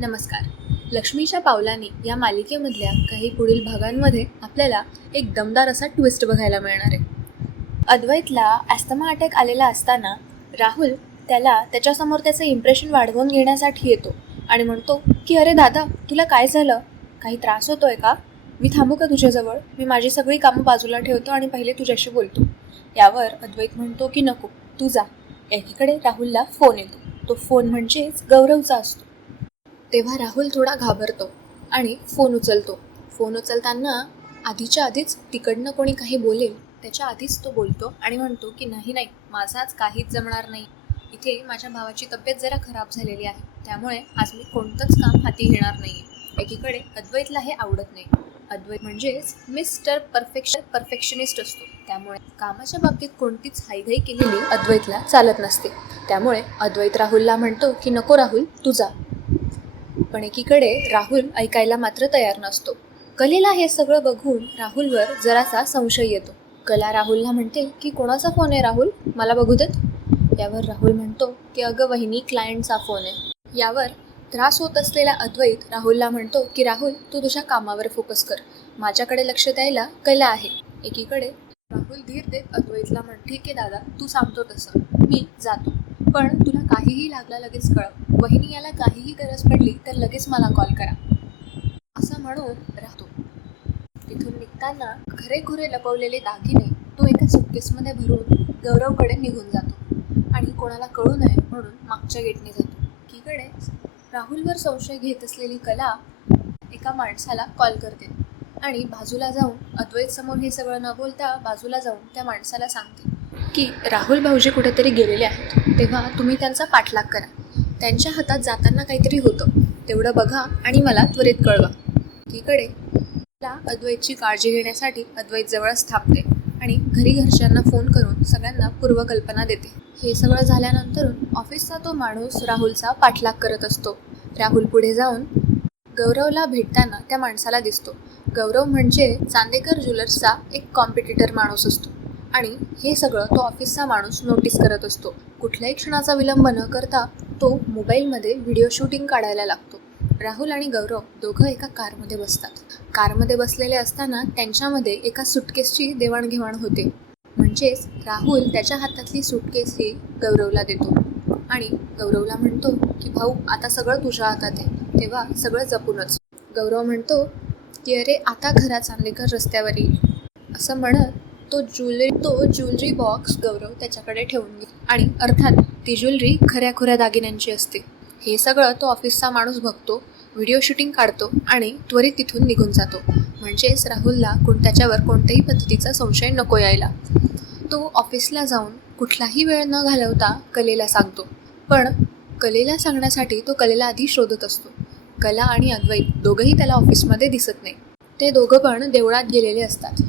नमस्कार. लक्ष्मीच्या पावलाने या मालिकेमधल्या काही पुढील भागांमध्ये आपल्याला एक दमदार असा ट्विस्ट बघायला मिळणार आहे. अद्वैतला ॲस्थमा अटॅक आलेला असताना राहुल त्याला त्याच्यासमोर त्याचं इम्प्रेशन वाढवून घेण्यासाठी येतो आणि म्हणतो की अरे दादा तुला काय झालं? काही त्रास होतोय का? मी थांबू का तुझ्याजवळ? मी माझी सगळी कामं बाजूला ठेवतो आणि पहिले तुझ्याशी बोलतो. यावर अद्वैत म्हणतो की नको तू जा. एकीकडे राहुलला फोन येतो. तो फोन म्हणजेच गौरवचा असतो. तेव्हा राहुल थोडा घाबरतो आणि फोन उचलतो. फोन उचलताना आधीच्या आधीच तिकडनं कोणी काही बोलेल त्याच्या आधीच तो बोलतो आणि म्हणतो की नाही नाही माझं आज काहीच जमणार नाही. इथे माझ्या भावाची तब्येत जरा खराब झालेली आहे. त्यामुळे आज मी कोणतंच काम हाती घेणार नाही एकीकडे अद्वैतला हे आवडत नाही. अद्वैत म्हणजेच मिस्टर परफेक्शन परफेक्शनिस्ट असतो. त्यामुळे कामाच्या बाबतीत कोणतीच हायघाई केलेली अद्वैतला चालत नसते. त्यामुळे अद्वैत राहुलला म्हणतो की नको राहुल तू जा. पण एकीकडे राहुल ऐकायला मात्र तयार नसतो. कलेला हे सगळं बघून राहुलवर जरासा संशय येतो. कला राहुलला म्हणते की कोणाचा फोन आहे राहुल? मला बघू देत. यावर राहुल म्हणतो की अगं वहिनी क्लायंटचा फोन आहे. यावर त्रास होत असलेला अद्वैत राहुलला म्हणतो की राहुल तू तुझ्या कामावर फोकस कर. माझ्याकडे लक्ष द्यायला कला आहे. एकीकडे राहुल धीर देत अद्वैतला म्हण ठीक आहे दादा तू सांगतो तसं. मी जातो. पण तुला काहीही लागला लगेच कळव. वहिनी याला काहीही गरज पडली तर लगेच मला कॉल करा. असं म्हणून राहतो. तिथून निघताना घरेखुरे लपवलेले दागिने तो एका सुटकेसमध्ये भरून गौरवकडे निघून जातो. आणि कोणाला कळू नये म्हणून मागच्या गेटने जातो. कीकडे राहुलवर संशय घेत असलेली कला एका माणसाला कॉल करते. आणि बाजूला जाऊन अद्वैत समोर हे सगळं न बोलता बाजूला जाऊन त्या माणसाला सांगते. की राहुल भाऊजी कुठेतरी गेलेले आहेत तेव्हा तुम्ही त्यांचा पाठलाग करा. त्यांच्या हातात जाताना काहीतरी होतं. तेवढं बघा आणि मला त्वरित कळवा. एकीकडे मला अद्वैतची काळजी घेण्यासाठी अद्वैत जवळच थांबते आणि घरी घरच्यांना फोन करून सगळ्यांना पूर्वकल्पना देते. हे सगळं झाल्यानंतर ऑफिसचा तो माणूस राहुलचा पाठलाग करत असतो. राहुल पुढे जाऊन गौरवला भेटताना त्या माणसाला दिसतो. गौरव म्हणजे चांदेकर ज्वेलर्सचा एक कॉम्पिटिटर माणूस असतो. आणि हे सगळं तो ऑफिसचा माणूस नोटीस करत असतो. कुठल्याही क्षणाचा विलंब न करता तो मोबाईलमध्ये व्हिडिओ शूटिंग काढायला लागतो. राहुल आणि गौरव दोघं एका कारमध्ये बसतात. कारमध्ये बसलेले असताना त्यांच्यामध्ये एका सुटकेसची देवाणघेवाण होते. म्हणजेच राहुल त्याच्या हातातली सुटकेस ही गौरवला देतो. आणि गौरवला म्हणतो की भाऊ आता सगळं तुझ्या हातात आहे. तेव्हा सगळं जपूनच. गौरव म्हणतो की अरे आता घरात चांदेकर रस्त्यावर येईल. असं म्हणत तो ज्वेलरी तो ज्वेलरी बॉक्स गौरव त्याच्याकडे ठेवून घेतो आणि अर्थात ती ज्वेलरी खऱ्या खुऱ्या दागिन्यांची असते. हे सगळं तो ऑफिसचा माणूस बघतो व्हिडिओ शूटिंग काढतो आणि त्वरित तिथून निघून जातो. म्हणजेच राहुलला कोण त्याच्यावर कोणत्याही पद्धतीचा संशय नको यायला. तो ऑफिसला जाऊन कुठलाही वेळ न घालवता कलेला सांगतो. पण कलेला सांगण्यासाठी तो कलेला आधी शोधत असतो. कला आणि अद्वैत दोघंही त्याला ऑफिसमध्ये दिसत नाही. ते दोघं पण देवळात गेलेले असतात.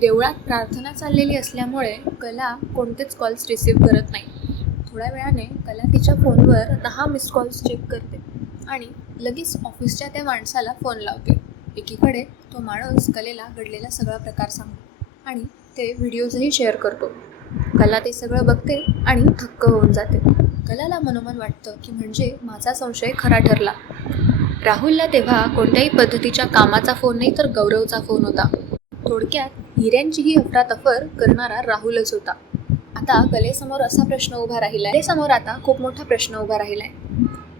देवळात प्रार्थना चाललेली असल्यामुळे कला कोणतेच कॉल्स रिसीव्ह करत नाही. थोड्या वेळाने कला तिच्या फोनवर दहा मिस कॉल्स चेक करते आणि लगेच ऑफिसच्या त्या माणसाला फोन लावते. एकीकडे तो माणूस कलेला घडलेला सगळा प्रकार सांगतो आणि ते व्हिडिओजही शेअर करतो. कला ते सगळं बघते आणि थक्क होऊन जाते. कलाला मनोमन वाटतं की म्हणजे माझा संशय खरा ठरला. राहुलला तेव्हा कोणत्याही पद्धतीच्या कामाचा फोन नाही तर गौरवचा फोन होता. थोडक्यात हिऱ्यांचीही अफरातफर करणारा राहुलच होता. आता कलेसमोर असा प्रश्न उभा राहिला कलेसमोर आता खूप मोठा प्रश्न उभा राहिलाय.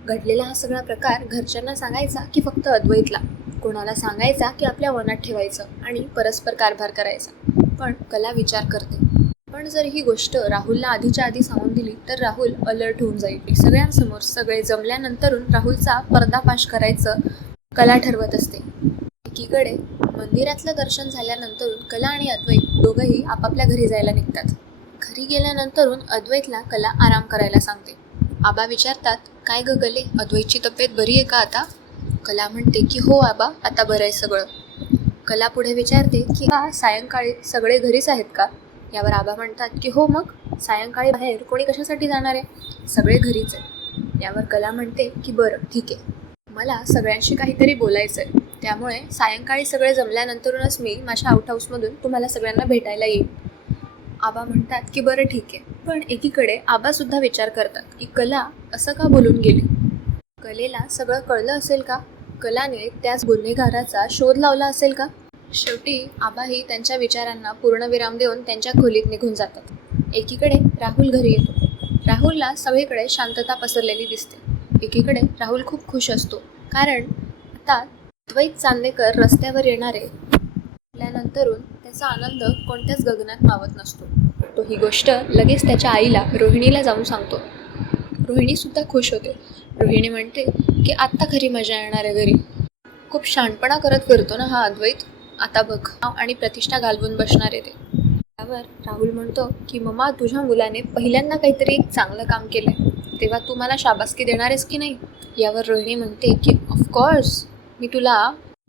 घडलेला हा सगळा प्रकार घरच्यांना सांगायचा की फक्त अद्वैतला? कोणाला सांगायचा की आपल्या मनात ठेवायचं आणि परस्पर कारभार करायचा? पण कला विचार करते. पण जर ही गोष्ट राहुलला आधीच्या आधी सांगून दिली तर राहुल अलर्ट होऊन जाईल. सगळ्यांसमोर सगळे जमल्यानंतरून राहुलचा पर्दाफाश करायचं कला ठरवत असते. एकीकडे मंदिरातलं दर्शन झाल्यानंतरून कला आणि अद्वैत दोघंही आपापल्या घरी जायला निघतात. घरी गेल्यानंतरून अद्वैतला कला आराम करायला सांगते. आबा विचारतात काय ग गले अद्वैतची तब्येत बरी आहे का आता? कला म्हणते की हो आबा आता बरं आहे सगळं. कला पुढे विचारते की का सायंकाळी सगळे घरीच आहेत का? यावर आबा म्हणतात की हो मग सायंकाळी बाहेर कोणी कशासाठी जाणार आहे? सगळे घरीच आहे यावर कला म्हणते की बरं ठीक आहे. मला सगळ्यांशी काहीतरी बोलायचं आहे त्यामुळे सायंकाळी सगळे जमल्यानंतरूनच मी माझ्या आउट हाऊसमधून तुम्हाला सगळ्यांना भेटायला येईन. आबा म्हणतात की बरं ठीक आहे. पण एकीकडे आबासुद्धा विचार करतात की कला असं का बोलून गेली? कलेला सगळं कळलं असेल का? कलाने त्याच गुन्हेगाराचा शोध लावला असेल का? शेवटी आबाही त्यांच्या विचारांना पूर्णविराम देऊन त्यांच्या खोलीत निघून जातात. एकीकडे राहुल घरी येतो. राहुलला सगळीकडे शांतता पसरलेली दिसते. एकीकडे राहुल खूप खुश असतो. कारण आता द्वैत चांदेकर रस्त्यावर येणारे त्यानंतरून त्याचा आनंद कोणत्याच गगनात मावत नसतो. तो ही गोष्ट लगेच त्याच्या आईला रोहिणीला जाऊन सांगतो. रोहिणीसुद्धा खुश होते. रोहिणी म्हणते की आत्ता खरी मजा येणार आहे घरी. खूप शहाणपणा करत फिरतो ना हा अद्वैत. आता बघ आणि प्रतिष्ठा घालवून बसणार आहे ते. त्यावर राहुल म्हणतो की मम्मा तुझ्या मुलाने पहिल्यांदा काहीतरी एक चांगलं काम केलंय. तेव्हा तू मला शाबासकी देणार आहेस की नाही? यावर रोहिणी म्हणते की ऑफकोर्स मी तुला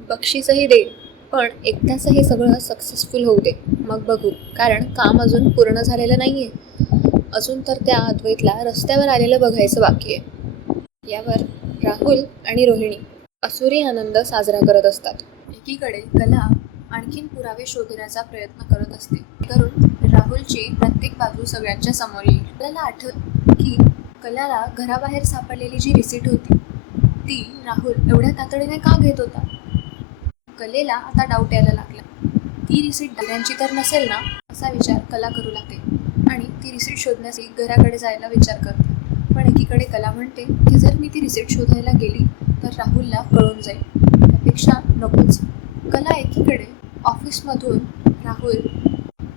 बक्षीसही देईन पण एकदाच हे सगळं सक्सेसफुल होऊ दे. मग बघू. कारण काम अजून पूर्ण झालेलं नाही आहे अजून तर त्या अद्वैतला रस्त्यावर आलेलं बघायचं बाकी आहे. यावर राहुल आणि रोहिणी असुरी आनंद साजरा करत असतात. एकीकडे कला आणखीन पुरावे शोधण्याचा प्रयत्न करत असते. करून राहुलची प्रत्येक बाजू सगळ्यांच्या समोर येईल. कलाला आठवत की कलाला घराबाहेर सापडलेली जी रिसीट होती ती राहुल एवढ्या तातडीने का घेत होता? कलेला आता डाऊट यायला लागला. ती रिसीट दाद्यांची तर नसेल ना असा विचार कला करू लागते. आणि ती रिसीट शोधण्यासाठी घराकडे जायला विचार करते. पण एकीकडे कला म्हणते की जर मी ती रिसीट शोधायला गेली तर राहुलला कळून जाईल. त्यापेक्षा नकोच. कला एकीकडे ऑफिसमधून राहुल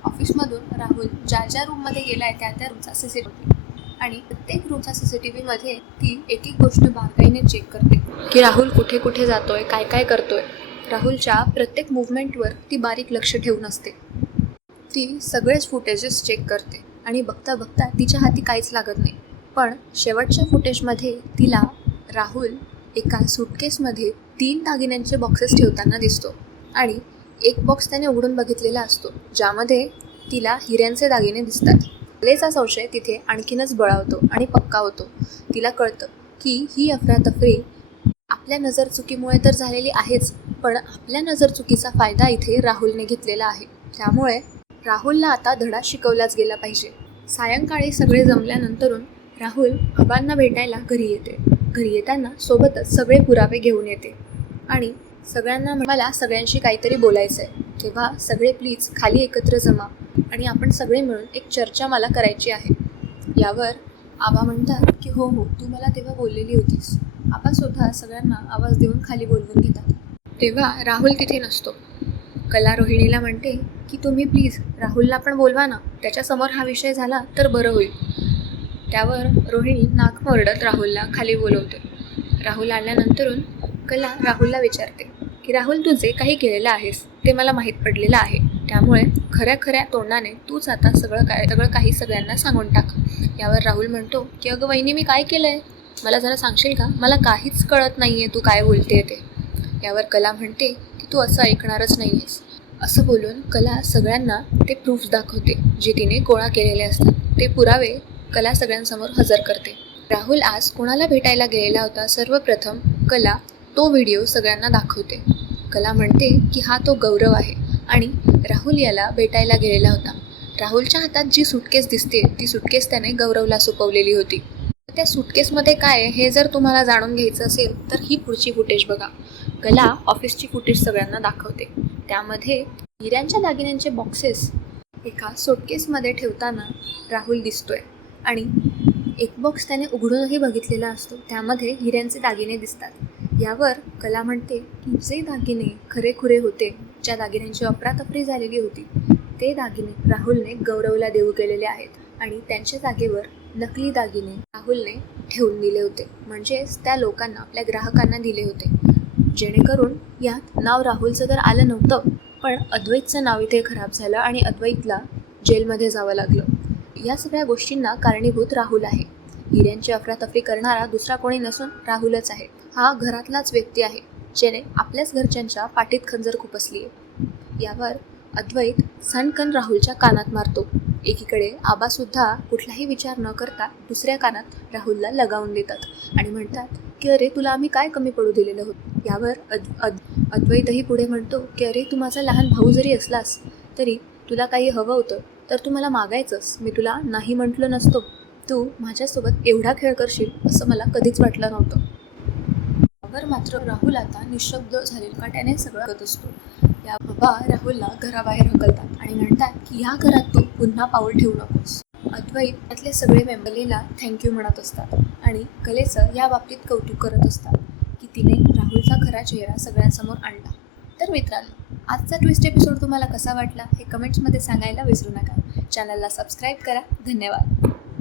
ऑफिसमधून राहुल ज्या ज्या रूममध्ये गेला आहे त्या त्या रूमचा सी सी टी आणि प्रत्येक रूमच्या सी सी टी व्हीमध्ये ती एक एक गोष्ट बारकाईने चेक करते. की राहुल कुठे कुठे जातोय काय काय करतोय? राहुलच्या प्रत्येक मुवमेंटवर ती बारीक लक्ष ठेवून असते. ती सगळेच फुटेजेस चेक करते आणि बघता बघता तिच्या हाती काहीच लागत नाही. पण शेवटच्या फुटेजमध्ये तिला राहुल एका सुटकेसमध्ये तीन दागिन्यांचे बॉक्सेस ठेवताना दिसतो आणि एक बॉक्स त्याने उघडून बघितलेला असतो ज्यामध्ये तिला हिऱ्यांचे दागिने दिसतात. कलेचा संशय तिथे आणखीनच बळावतो आणि पक्का होतो तिला कळतं की ही अफरातफरी आपल्या नजर चुकीमुळे तर झालेली आहेच पण आपल्या नजर चुकीचा फायदा इथे राहुलने घेतलेला आहे. त्यामुळे राहुलला आता धडा शिकवलाच गेला पाहिजे. सायंकाळी सगळे जमल्यानंतरून राहुल आबांना भेटायला घरी येते. घरी येताना सोबतच सगळे पुरावे घेऊन येते. आणि सगळ्यांना मला सगळ्यांशी काहीतरी बोलायचं आहे तेव्हा सगळे प्लीज खाली एकत्र जमा. आणि आपण सगळे मिळून एक चर्चा मला करायची आहे. यावर आबा म्हणतात की हो हो तू मला तेव्हा बोललेली होतीस. आबा स्वतः सगळ्यांना आवाज देऊन खाली बोलवून घेतात. तेव्हा राहुल तिथे नसतो. कला रोहिणीला म्हणते की तुम्ही प्लीज राहुलला पण बोलवा ना. त्याच्यासमोर हा विषय झाला तर बरं होईल. त्यावर रोहिणी नाक मोरडत राहुलला खाली बोलवते. राहुल आल्यानंतरून कला राहुलला विचारते की राहुल तू जे काही केलेलं आहेस ते मला माहीत पडलेलं आहे. त्यामुळे खऱ्या खऱ्या तोंडाने तूच आता सगळं काय सगळं काही सगळ्यांना सांगून टाक. यावर राहुल म्हणतो की अगं वहिनी मी काय केलं आहे मला जरा सांगशील का? मला काहीच कळत नाही आहे तू काय बोलते ते. यावर कला म्हणते की तू असं ऐकणारच नाही आहेस असं बोलून कला सगळ्यांना ते प्रूफ दाखवते जे तिने गोळा केलेले असतात. ते पुरावे कला सगळ्यांसमोर हजर करते. राहुल आज कोणाला भेटायला गेलेला होता? सर्वप्रथम कला तो व्हिडिओ सगळ्यांना दाखवते. कला म्हणते की हा तो गौरव आहे. आणि राहुल याला भेटायला गेलेला होता. राहुलच्या हातात जी सुटकेस दिसते ती सुटकेस त्याने गौरवला सोपवलेली होती. त्या सुटकेसमध्ये काय आहे हे जर तुम्हाला जाणून घ्यायचं असेल तर ही पुढची फुटेज बघा. कला ऑफिसची फुटेज सगळ्यांना दाखवते. त्यामध्ये हिऱ्यांच्या दागिन्यांचे बॉक्सेस एका सुटकेसमध्ये ठेवताना राहुल दिसतोय. आणि एक बॉक्स त्याने उघडूनही बघितलेला असतो. त्यामध्ये हिऱ्यांचे दागिने दिसतात. यावर कला म्हणते की जे दागिने खरेखुरे होते ज्या दागिन्यांची अफरातफरी झालेली होती ते दागिने राहुलने गौरवला देऊ केलेले आहेत आणि त्यांच्या जागेवर नकली दागिने राहुलने ठेवून दिले होते. म्हणजेच त्या लोकांना आपल्या ग्राहकांना दिले होते. जेणेकरून यात नाव राहुलचं तर आलं नव्हतं पण अद्वैतचं नाव इथे खराब झालं आणि अद्वैतला जेलमध्ये जावं लागलं. या सगळ्या गोष्टींना कारणीभूत राहुल आहे. हिऱ्यांची अफरातफरी करणारा दुसरा कोणी नसून राहुलच आहे. हा घरातलाच व्यक्ती आहे. ज्याने आपल्याच घरच्यांच्या पाठीत खंजर खुपसली आहे यावर अद्वैत सणकन राहुलच्या कानात मारतो. एकीकडे आबासुद्धा कुठलाही विचार न करता दुसऱ्या कानात राहुलला लगावून देतात आणि म्हणतात की अरे तुला आम्ही काय कमी पडू दिलेलं होतं? यावर अद अद अद्वैतही पुढे म्हणतो की अरे तू माझा लहान भाऊ जरी असलास तरी तुला काही हवं होतं तर तू मला मागायचंस. मी तुला नाही म्हटलं नसतो. तू माझ्यासोबत एवढा खेळ करशील असं मला कधीच वाटलं नव्हतं. यावर मात्र राहुल आता निशब्द झालेल का त्याने सगळं करत असतो. या बाबा राहुलला घराबाहेर हकलतात आणि म्हणतात की ह्या घरात तू पुन्हा पाऊल ठेवू नकोस. अद्वैत त्यातले सगळे मेंबरलीला थँक्यू म्हणत असतात आणि कलेचं या बाबतीत कौतुक करत असतात की तिने राहुलचा खरा चेहरा सगळ्यांसमोर आणला. तर मित्रांनो आजचा ट्विस्ट एपिसोड तुम्हाला कसा वाटला हे कमेंट्समध्ये सांगायला विसरू नका. चॅनलला सबस्क्राईब करा. धन्यवाद.